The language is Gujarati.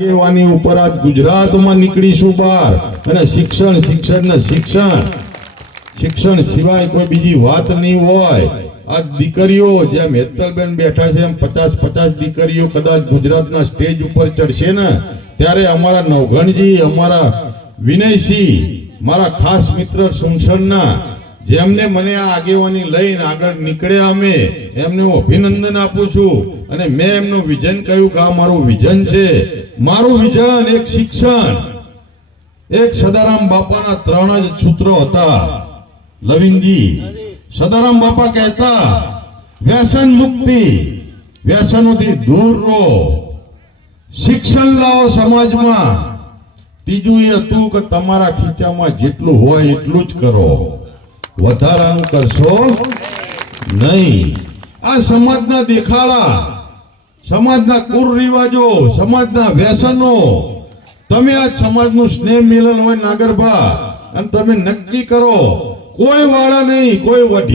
આગેવાની ઉપર આજ ગુજરાતમાં નીકળીશું બહાર. અને શિક્ષણ શિક્ષણ ને શિક્ષણ. શિક્ષણ સિવાય કોઈ બીજી વાત નહીં હોય. આ દીકરીઓ જેમ હેતલબેન બેઠા છે, એમ પચાસ પચાસ દીકરીઓ કદાચ ગુજરાતના સ્ટેજ ઉપર ચડશે ને, ત્યારે અમારા નવઘણજી અમારા વિનયસિંહ, મારા ખાસ મિત્ર સુનસણના જેમને મને આ આગેવાની લઈને આગળ નીકળ્યા અમે, એમને હું અભિનંદન આપું છું. અને મેં એમનું વિઝન કહ્યું કે આ મારું વિઝન છે. મારું વિઝન એક શિક્ષણ. એક સદારામ બાપાના ત્રણ જ સૂત્રો હતા. લવિંગજી, સદારામ બાપા કહેતા, વ્યસન મુક્તિ, વ્યસનોથી દૂર રહો. શિક્ષણ લાવો સમાજમાં. ત્રીજું એ હતું કે તમારા ખીચામાં જેટલું હોય એટલું જ કરો. વધારાનું કરશો નહીં. આ સમાજના દેખાડા. સમાજના કુરિવાજો, સમાજના વ્યસનો, તમે આ સમાજનું સ્નેહ મિલન હોય નાગરભા અને તમે નક્કી કરો, કોઈ વાળા નહીં, કોઈ વઢી